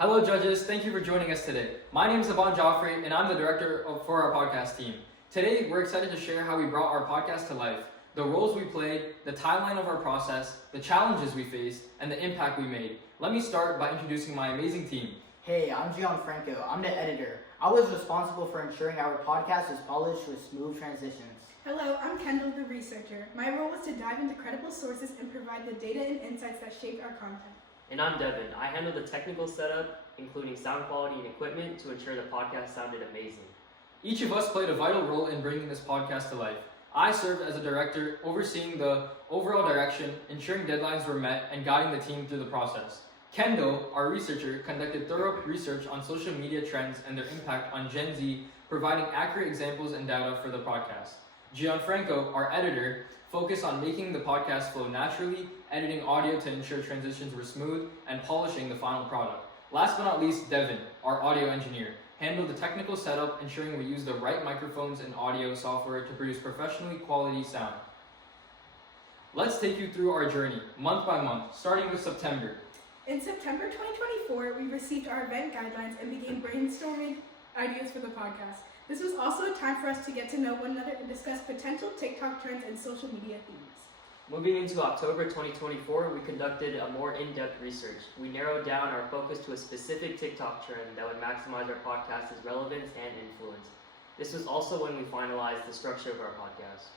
Hello judges, thank you for joining us today. My name is Abaan Jafri and I'm the director for our podcast team. Today we're excited to share how we brought our podcast to life, the roles we played, the timeline of our process, the challenges we faced, and the impact we made. Let me start by introducing my amazing team. Hey, I'm Gianfranco. I'm the editor. I was responsible for ensuring our podcast was polished with smooth transitions. Hello, I'm Kendall, the researcher. My role was to dive into credible sources and provide the data and insights that shaped our content. And I'm Devan. I handle the technical setup, including sound quality and equipment, to ensure the podcast sounded amazing. Each of us played a vital role in bringing this podcast to life. I served as a director, overseeing the overall direction, ensuring deadlines were met, and guiding the team through the process. Kendall, our researcher, conducted thorough research on social media trends and their impact on Gen Z, providing accurate examples and data for the podcast. Gianfranco, our editor, focused on making the podcast flow naturally, editing audio to ensure transitions were smooth, and polishing the final product. Last but not least, Devan, our audio engineer, handled the technical setup, ensuring we use the right microphones and audio software to produce professionally quality sound. Let's take you through our journey, month by month, starting with September. In September 2024, we received our event guidelines and began brainstorming ideas for the podcast. This was also a time for us to get to know one another and discuss potential TikTok trends and social media themes. Moving into October 2024, we conducted a more in-depth research. We narrowed down our focus to a specific TikTok trend that would maximize our podcast's relevance and influence. This was also when we finalized the structure of our podcast.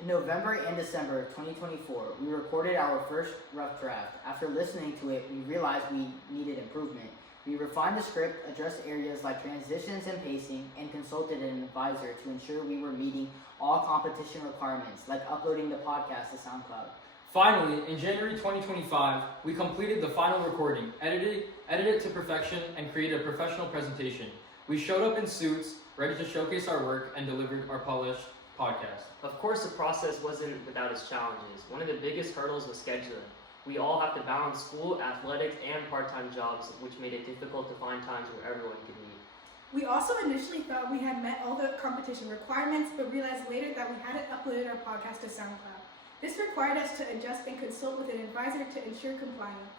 In November and December 2024, we recorded our first rough draft. After listening to it, we realized we needed improvement. We refined the script, addressed areas like transitions and pacing, and consulted an advisor to ensure we were meeting all competition requirements, like uploading the podcast to SoundCloud. Finally, in January 2025, we completed the final recording, edited it to perfection, and created a professional presentation. We showed up in suits, ready to showcase our work, and delivered our polished podcast. Of course, the process wasn't without its challenges. One of the biggest hurdles was scheduling. We all have to balance school, athletics, and part-time jobs, which made it difficult to find times where everyone could meet. We also initially thought we had met all the competition requirements, but realized later that we hadn't uploaded our podcast to SoundCloud. This required us to adjust and consult with an advisor to ensure compliance.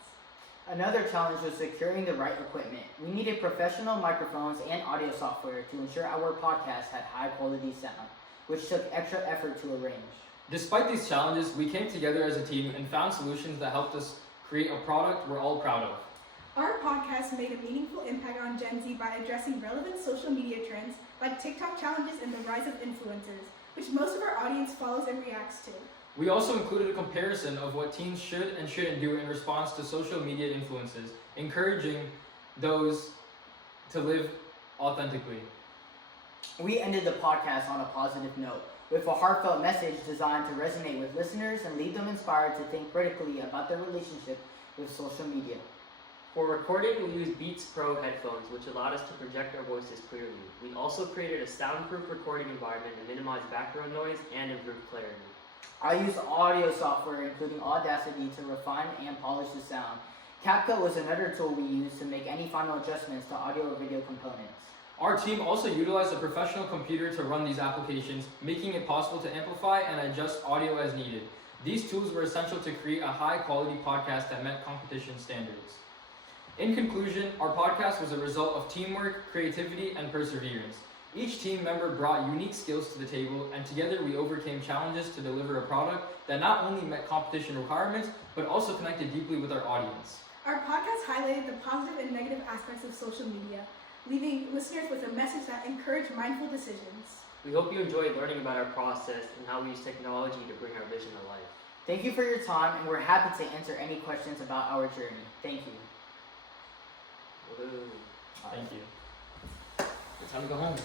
Another challenge was securing the right equipment. We needed professional microphones and audio software to ensure our podcast had high-quality sound, which took extra effort to arrange. Despite these challenges, we came together as a team and found solutions that helped us create a product we're all proud of. Our podcast made a meaningful impact on Gen Z by addressing relevant social media trends like TikTok challenges and the rise of influencers, which most of our audience follows and reacts to. We also included a comparison of what teens should and shouldn't do in response to social media influences, encouraging those to live authentically. We ended the podcast on a positive note, with a heartfelt message designed to resonate with listeners and leave them inspired to think critically about their relationship with social media. For recording, we used Beats Pro headphones, which allowed us to project our voices clearly. We also created a soundproof recording environment to minimize background noise and improve clarity. I used audio software, including Audacity, to refine and polish the sound. CapCut was another tool we used to make any final adjustments to audio or video components. Our team also utilized a professional computer to run these applications, making it possible to amplify and adjust audio as needed. These tools were essential to create a high-quality podcast that met competition standards. In conclusion, our podcast was a result of teamwork, creativity, and perseverance. Each team member brought unique skills to the table, and together we overcame challenges to deliver a product that not only met competition requirements, but also connected deeply with our audience. Our podcast highlighted the positive and negative aspects of social media, leaving listeners with a message that encouraged mindful decisions. We hope you enjoyed learning about our process and how we use technology to bring our vision to life. Thank you for your time, and we're happy to answer any questions about our journey. Thank you. Woo. Thank you. It's time to go home.